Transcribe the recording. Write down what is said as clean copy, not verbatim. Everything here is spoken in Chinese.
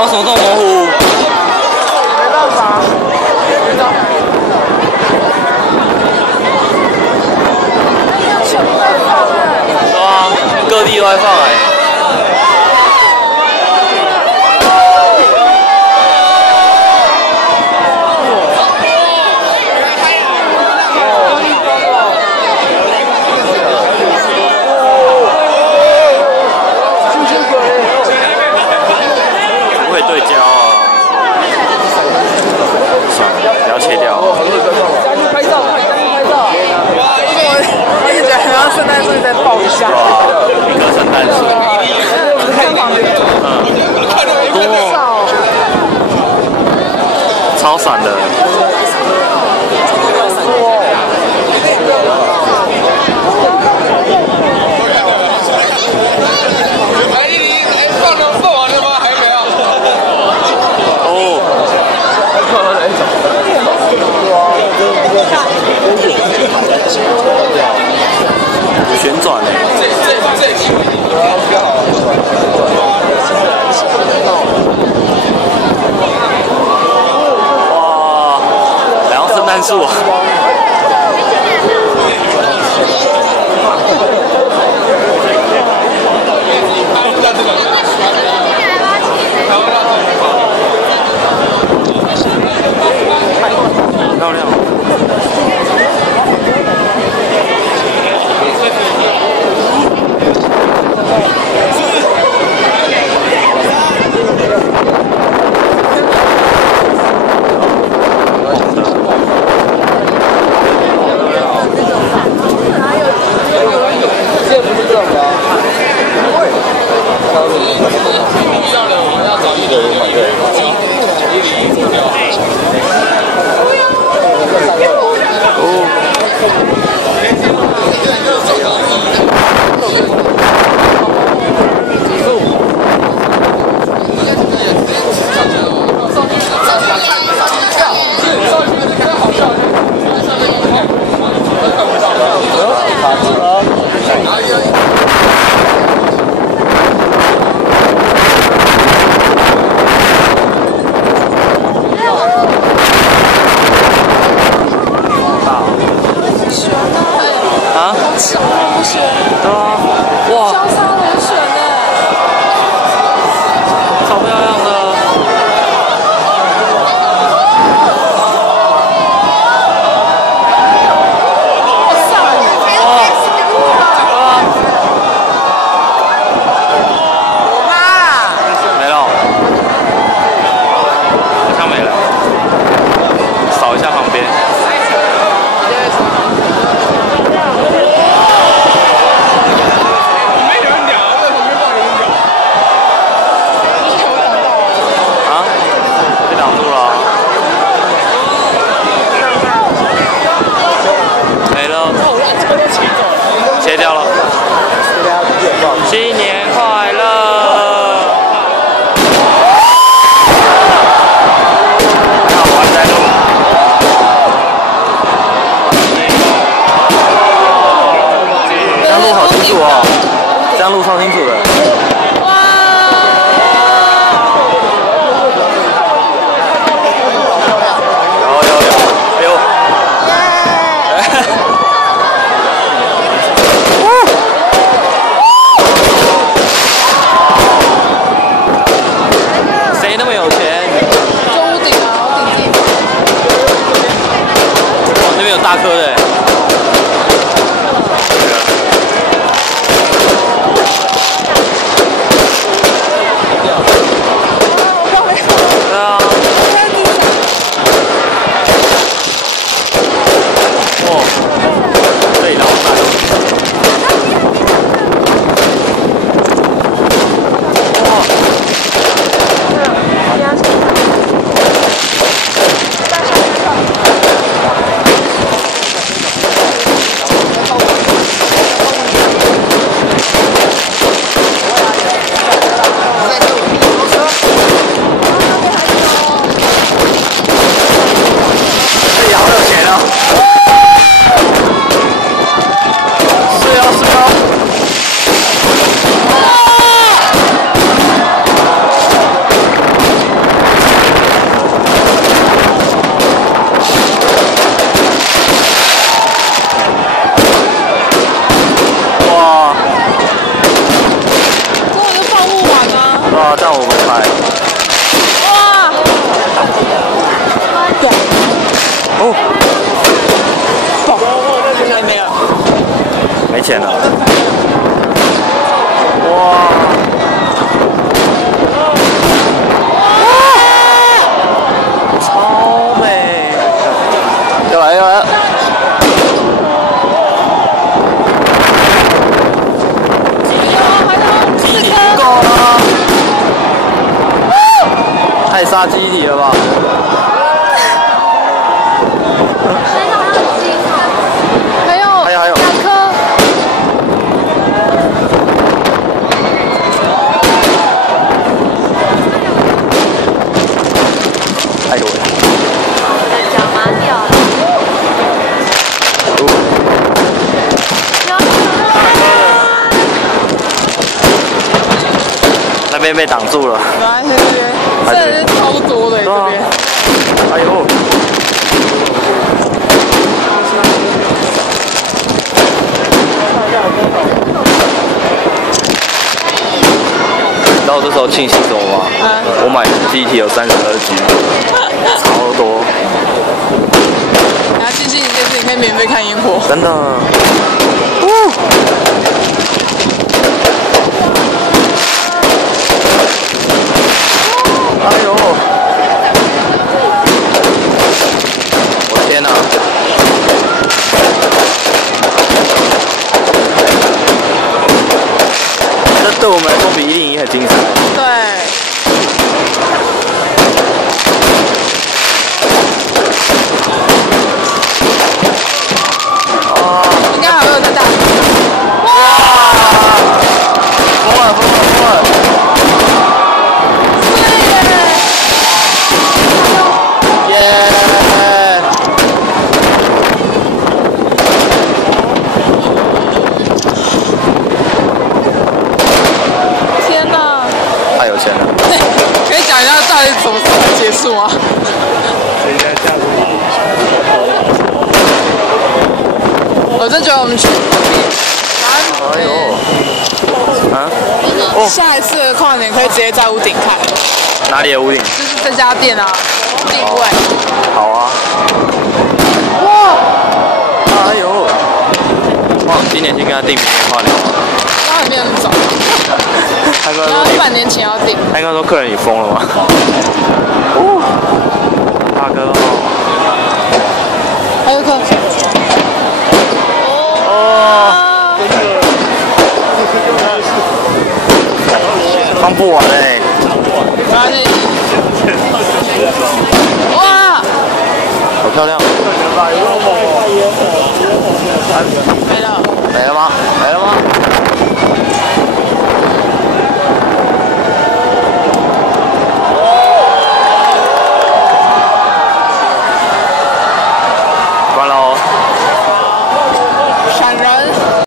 为什么这么模糊？没办法。对啊，各地都在放哎。 对焦啊！算了，不要切掉。下去拍照，下去拍照。我一直很像圣诞树在爆一下。一棵圣诞树。看旁边。多。超闪的。 旋转嘞！哇，然后圣诞树。漂亮。 切掉了。新年快乐！还好我还在录。这样录好清楚哦，这样录超清楚的。 大颗的，对啊，哦，对，然后钱了。哇！超美！要来要来！够了！太杀机体了吧！还有2颗。哎呦喂！脚麻掉了。那边被挡住了。没关系，这边真的是超多的这边。哎呦！你知道我这时候庆幸什么吗？我买机体有32G， 超多。然后庆幸一件事，你可以免费看烟火。真的。哎呦！我天哪！这对我们来说比101很精彩。对。应该还会有再大。哇！疯了疯了疯了！天哪！太有钱了。可以讲一下到底什么时候才结束吗？我真觉得我们去，哎呦！啊？哦，下一次的跨年可以直接在屋顶看。哪里的屋顶？就是这家店啊，定位。好啊。哇！哎呦！哇，今年先跟他订明年跨年。当然没有那么早。他刚然后半年前要订。他刚说客人你疯了吗？哦，大哥哦。还有一颗。哦。放不完哎。哇！好漂亮。没了。没了吗？没了吗？